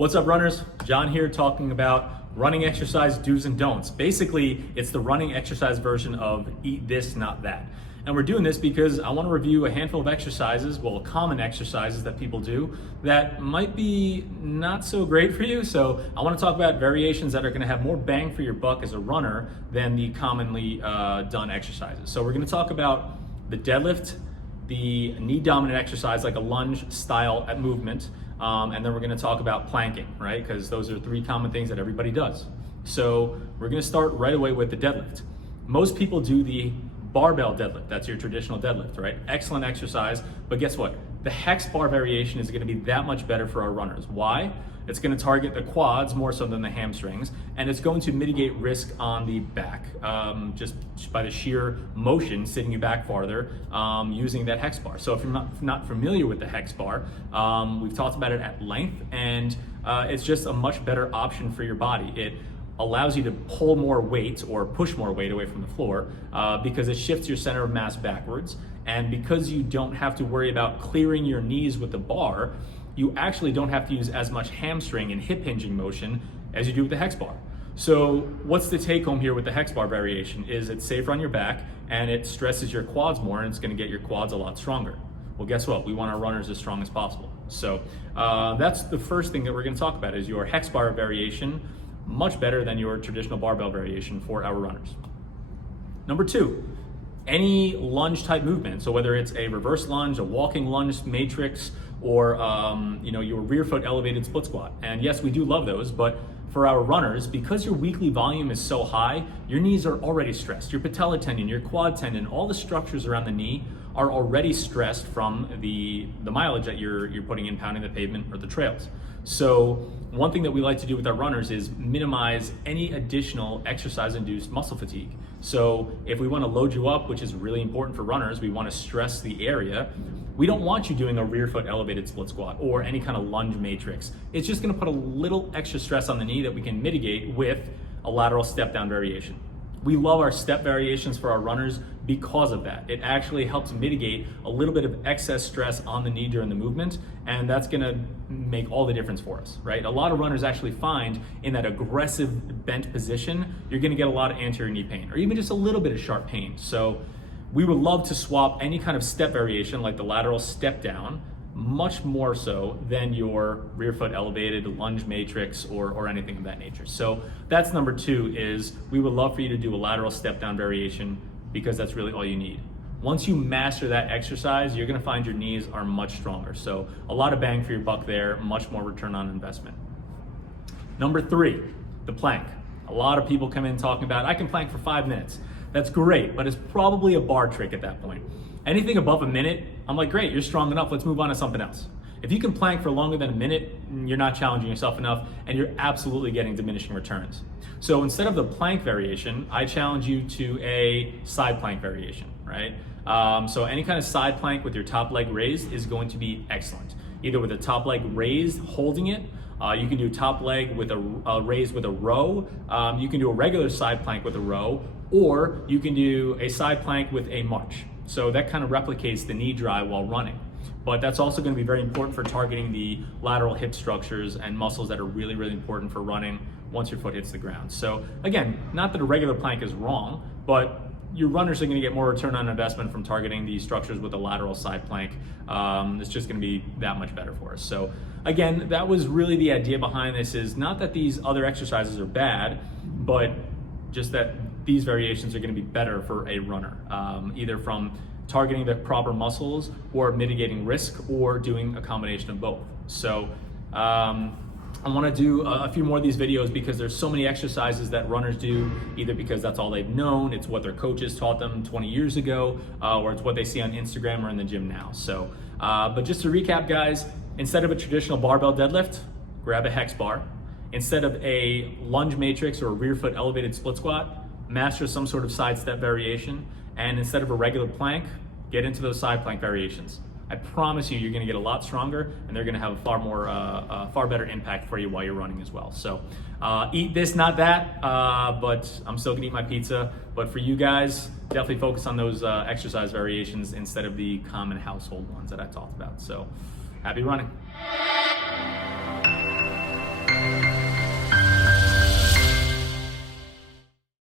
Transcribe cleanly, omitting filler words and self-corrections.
What's up, runners? John here talking about running exercise do's and don'ts. Basically, it's the running exercise version of eat this, not that. And we're doing this because I want to review a handful of exercises, well, common exercises that people do that might be not so great for you. So I want to talk about variations that are going to have more bang for your buck as a runner than the commonly done exercises. So we're going to talk about the deadlift, the knee dominant exercise like a lunge style at movement, and then we're going to talk about planking, right? Because those are three common things that everybody does. So we're going to start right away with the deadlift. Most people do the barbell deadlift. That's your traditional deadlift, right? Excellent exercise, but guess what? The Hex Bar variation is going to be that much better for our runners. Why? It's going to target the quads more so than the hamstrings, and it's going to mitigate risk on the back, just by the sheer motion sitting you back farther using that Hex Bar. So if you're not familiar with the Hex Bar, we've talked about it at length, and it's just a much better option for your body. It allows you to pull more weight or push more weight away from the floor because it shifts your center of mass backwards. And because you don't have to worry about clearing your knees with the bar, you actually don't have to use as much hamstring and hip hinging motion as you do with the Hex Bar. So what's the take home here with the Hex Bar variation is it's safer on your back and it stresses your quads more, and it's gonna get your quads a lot stronger. Well, guess what? We want our runners as strong as possible. So that's the first thing that we're gonna talk about is your Hex Bar variation, much better than your traditional barbell variation for our runners. Number two, any lunge type movement. So whether it's a reverse lunge, a walking lunge matrix, or your rear foot elevated split squat. And yes, we do love those, but for our runners, because your weekly volume is so high, your knees are already stressed. Your patella tendon, your quad tendon, all the structures around the knee are already stressed from the mileage that you're putting in pounding the pavement or the trails. So one thing that we like to do with our runners is minimize any additional exercise-induced muscle fatigue. So if we want to load you up, which is really important for runners, we want to stress the area. We don't want you doing a rear foot elevated split squat or any kind of lunge matrix. It's just going to put a little extra stress on the knee that we can mitigate with a lateral step down variation. We love our step variations for our runners because of that. It actually helps mitigate a little bit of excess stress on the knee during the movement, and that's gonna make all the difference for us, right? A lot of runners actually find in that aggressive bent position, you're gonna get a lot of anterior knee pain, or even just a little bit of sharp pain. So we would love to swap any kind of step variation like the lateral step down, much more so than your rear foot elevated lunge matrix or anything of that nature. So that's number two, is we would love for you to do a lateral step down variation because that's really all you need. Once you master that exercise, you're gonna find your knees are much stronger. So a lot of bang for your buck there, much more return on investment. Number three, the plank. A lot of people come in talking about, I can plank for 5 minutes. That's great, but it's probably a bar trick at that point. Anything above a minute, I'm like, great, you're strong enough, let's move on to something else. If you can plank for longer than a minute, you're not challenging yourself enough, and you're absolutely getting diminishing returns. So instead of the plank variation, I challenge you to a side plank variation, right? So any kind of side plank with your top leg raised is going to be excellent. Either with the top leg raised, holding it, you can do top leg with a raised with a row, you can do a regular side plank with a row, or you can do a side plank with a march. So that kind of replicates the knee drive while running. But that's also going to be very important for targeting the lateral hip structures and muscles that are really, really important for running once your foot hits the ground. So again, not that a regular plank is wrong, but your runners are going to get more return on investment from targeting these structures with a lateral side plank. It's just going to be that much better for us. So again, that was really the idea behind this, is not that these other exercises are bad, but just that these variations are going to be better for a runner, either from targeting the proper muscles or mitigating risk or doing a combination of both. So I want to do a few more of these videos because there's so many exercises that runners do, either because that's all they've known, it's what their coaches taught them 20 years ago, or it's what they see on Instagram or in the gym now. So, but just to recap, guys, instead of a traditional barbell deadlift, grab a Hex Bar. Instead of a lunge matrix or a rear foot elevated split squat, master some sort of side step variation. And instead of a regular plank, get into those side plank variations. I promise you, you're gonna get a lot stronger, and they're gonna have a far better impact for you while you're running as well. So eat this, not that, but I'm still gonna eat my pizza. But for you guys, definitely focus on those exercise variations instead of the common household ones that I talked about. So happy running.